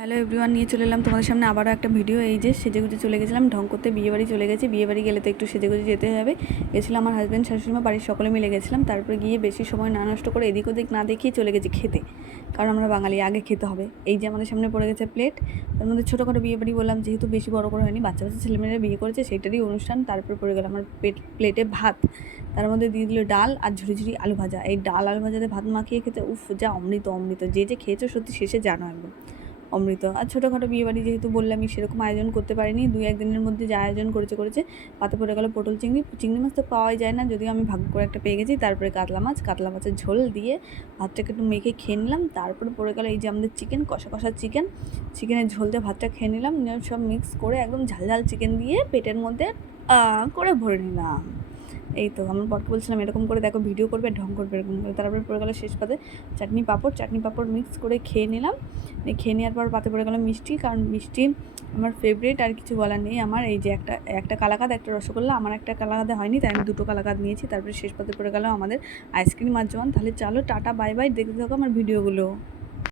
Hello everyone, নিয়ে চলে এলাম তোমাদের সামনে আবারও একটা ভিডিও। এই যে সেজেগুজে চলে গেছিলাম ঢং করতে, বিয়েবাড়ি চলে গেছি। বিয়েবাড়ি গেলে তো একটু সেজেগুজে যেতে হবে। গেছিলাম আমার হাজব্যান্ড, শাশুড়িমা, বাড়ির সকলে মিলে গেছিলাম। তারপরে গিয়ে বেশি সময় না নষ্ট করে এদিক ওদিক না দেখিয়ে চলে গেছি খেতে, কারণ আমরা বাঙালি, আগে খেতে হবে। এই যে আমাদের সামনে পড়ে গেছে প্লেট, তার মধ্যে ছোটোখাটো বিয়েবাড়ি বললাম, যেহেতু বেশি বড় করে হয়নি, বাচ্চা বাচ্চা ছেলেমেয়েরা বিয়ে করেছে সেইটারই অনুষ্ঠান। তারপরে পড়ে গেল আমার প্লেটে ভাত, তার মধ্যে দিয়ে দিল ডাল আর ঝুড়ি আলু ভাজা। এই ডাল আলু ভাজাতে ভাত মাখিয়ে খেতে উফ, যা অমৃত অমৃত। যে খেয়েছো সত্যি শেষে জানো একদম অমৃত। আর ছোটোখাটো বিয়েবাড়ি যেহেতু বললামই, সেরকম আয়োজন করতে পারিনি। 2-1 দিনের মধ্যে যা আয়োজন করেছে পাতে পড়ে গেল পটল চিংড়ি মাছ তো পাওয়াই যায় না, যদিও আমি ভাগ্য করে একটা পেয়ে গেছি। তারপরে কাতলা মাছের ঝোল দিয়ে ভাতটাকে একটু মেখে খেয়ে নিলাম। তারপরে পড়ে গেল এই যে আমাদের চিকেন, কষা চিকেনের ঝোল দিয়ে ভাতটা খেয়ে নিলাম। সব মিক্স করে একদম ঝাল চিকেন দিয়ে পেটের মধ্যে করে ভরে নিলাম। এই তো আমার বরকে বলছিলাম এরকম করে দেখো, ভিডিও করবে, ঢং করবে এরকম করে। তারপরে পড়ে গেলো শেষ পাতে চাটনি পাঁপড় মিক্স করে খেয়ে নিলাম। খেয়ে নেওয়ার পর পাতে পড়ে গেলো মিষ্টি, কারণ মিষ্টি আমার ফেভারিট, আর কিছু বলার নেই আমার। এই যে একটা কালাকাঁদ, একটা রসগোল্লা। আমার একটা কালাকাঁদে হয়নি, তাই আমি 2টো কালাকাঁদ নিয়েছি। তারপরে শেষ পাতে পড়ে গেলো আমাদের আইসক্রিম আর জোয়ান। তাহলে চলো টাটা বাই বাই, দেখতে থাকো আমার ভিডিওগুলো।